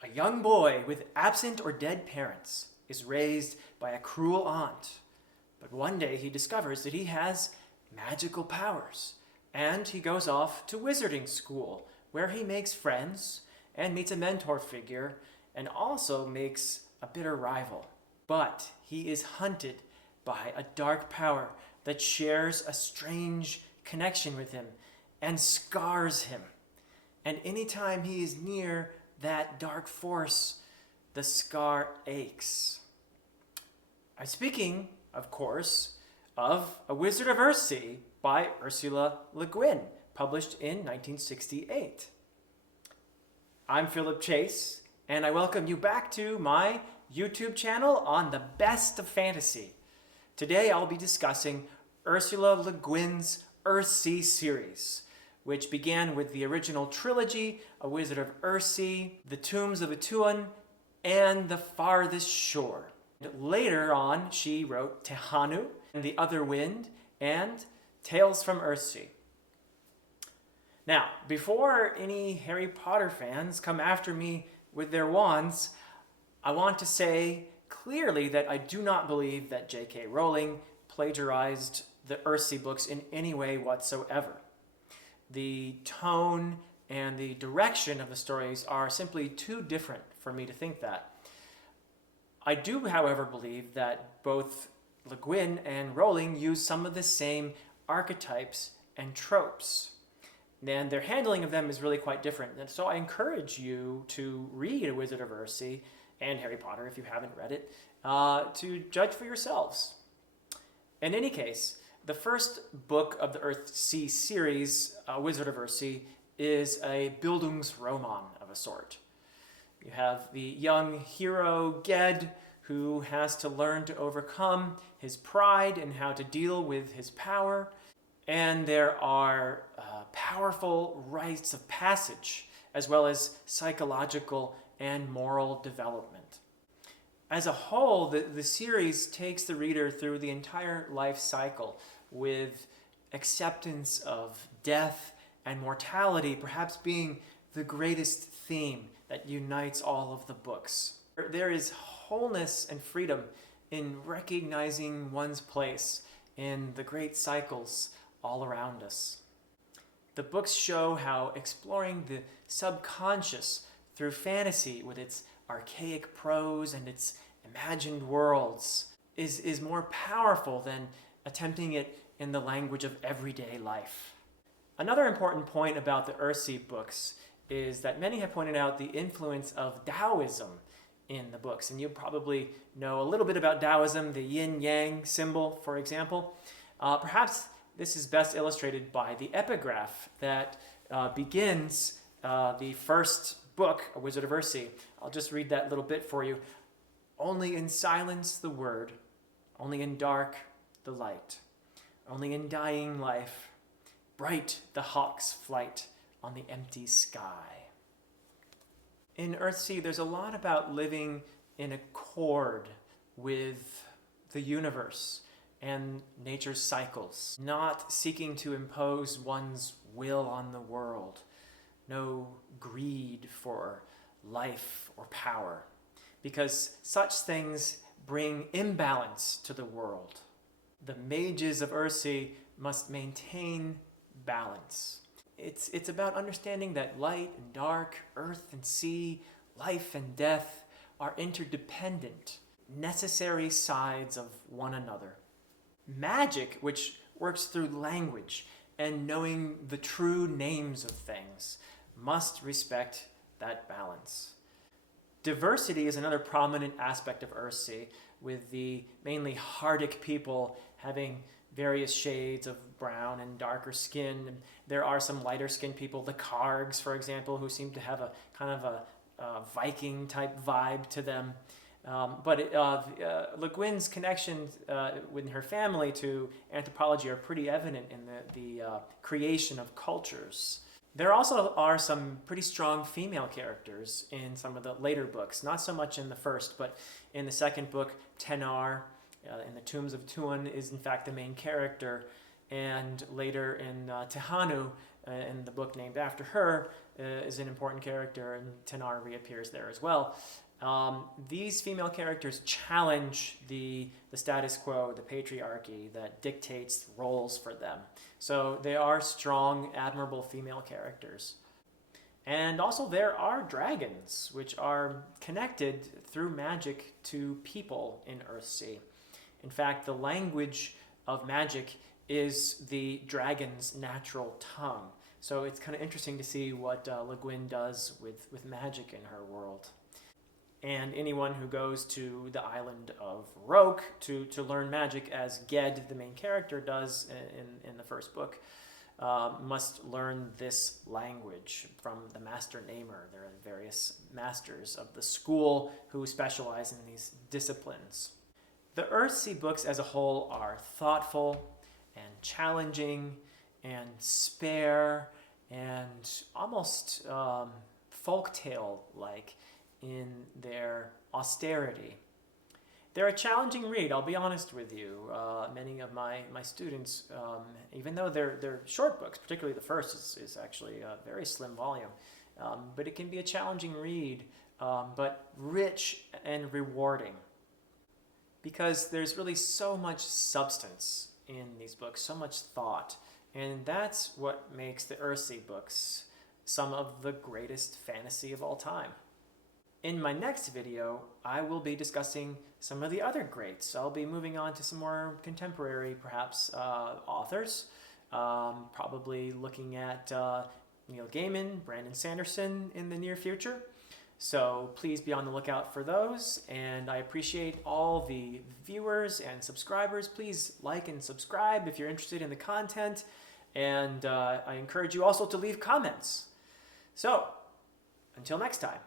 A young boy with absent or dead parents is raised by a cruel aunt. But one day he discovers that he has magical powers, and he goes off to wizarding school, where he makes friends and meets a mentor figure and also makes a bitter rival. But he is hunted by a dark power that shares a strange connection with him and scars him. And anytime he is near that dark force, the scar aches. I'm speaking, of course, of A Wizard of Earthsea by Ursula Le Guin, published in 1968. I'm Philip Chase, and I welcome you back to my YouTube channel on the best of fantasy. Today I'll be discussing Ursula Le Guin's Earthsea series, which began with the original trilogy, A Wizard of Earthsea, The Tombs of Atuan, and The Farthest Shore. Later on, she wrote Tehanu, and The Other Wind, and Tales from Earthsea. Now, before any Harry Potter fans come after me with their wands, I want to say clearly that I do not believe that J.K. Rowling plagiarized the Earthsea books in any way whatsoever. The tone and the direction of the stories are simply too different for me to think that. I do, however, believe that both Le Guin and Rowling use some of the same archetypes and tropes, and their handling of them is really quite different. And so I encourage you to read A Wizard of Earthsea and Harry Potter if you haven't read it, to judge for yourselves. In any case, the first book of the Earthsea series, A Wizard of Earthsea, is a Bildungsroman of a sort. You have the young hero Ged, who has to learn to overcome his pride and how to deal with his power. And there are powerful rites of passage, as well as psychological and moral development. As a whole, the series takes the reader through the entire life cycle with acceptance of death and mortality perhaps being the greatest theme that unites all of the books. There is wholeness and freedom in recognizing one's place in the great cycles all around us. The books show how exploring the subconscious through fantasy with its archaic prose and its imagined worlds is more powerful than attempting it in the language of everyday life. Another important point about the Earthsea books is that many have pointed out the influence of Daoism in the books. And you probably know a little bit about Daoism, the yin-yang symbol, for example. Perhaps this is best illustrated by the epigraph that begins the first book, A Wizard of Earthsea. I'll just read that little bit for you. Only in silence the word, only in dark the light, only in dying life, bright the hawk's flight on the empty sky. In Earthsea, there's a lot about living in accord with the universe and nature's cycles, not seeking to impose one's will on the world, no greed for life or power, because such things bring imbalance to the world. The mages of Earthsea must maintain balance. It's about understanding that light and dark, earth and sea, life and death are interdependent, necessary sides of one another. Magic, which works through language and knowing the true names of things, must respect that balance. Diversity is another prominent aspect of Earthsea, with the mainly Hardic people having various shades of brown and darker skin. There are some lighter skinned people, the Kargs, for example, who seem to have a kind of a Viking type vibe to them. But Le Guin's connections with her family to anthropology are pretty evident in the creation of cultures. There also are some pretty strong female characters in some of the later books, not so much in the first, but in the second book, Tenar, in the Tombs of Atuan, is in fact the main character, and later in Tehanu, in the book named after her, is an important character, and Tanar reappears there as well. These female characters challenge the status quo, the patriarchy that dictates roles for them. So they are strong, admirable female characters. And also there are dragons, which are connected through magic to people in Earthsea. In fact, the language of magic is the dragon's natural tongue. So it's kind of interesting to see what Guin does with magic in her world. And anyone who goes to the island of Roke to learn magic, as Ged, the main character, does in the first book, must learn this language from the master namer. There are various masters of the school who specialize in these disciplines. The Earthsea books as a whole are thoughtful and challenging and spare and almost folktale-like in their austerity. They're a challenging read, I'll be honest with you. Many of my students, even though they're short books, particularly the first is actually a very slim volume, but it can be a challenging read, but rich and rewarding. Because there's really so much substance in these books, so much thought, and that's what makes the Earthsea books some of the greatest fantasy of all time. In my next video, I will be discussing some of the other greats. I'll be moving on to some more contemporary, perhaps, authors, probably looking at Neil Gaiman, Brandon Sanderson in the near future. So please be on the lookout for those, and I appreciate all the viewers and subscribers. Please like and subscribe if you're interested in the content, and I encourage you also to leave comments. So, until next time.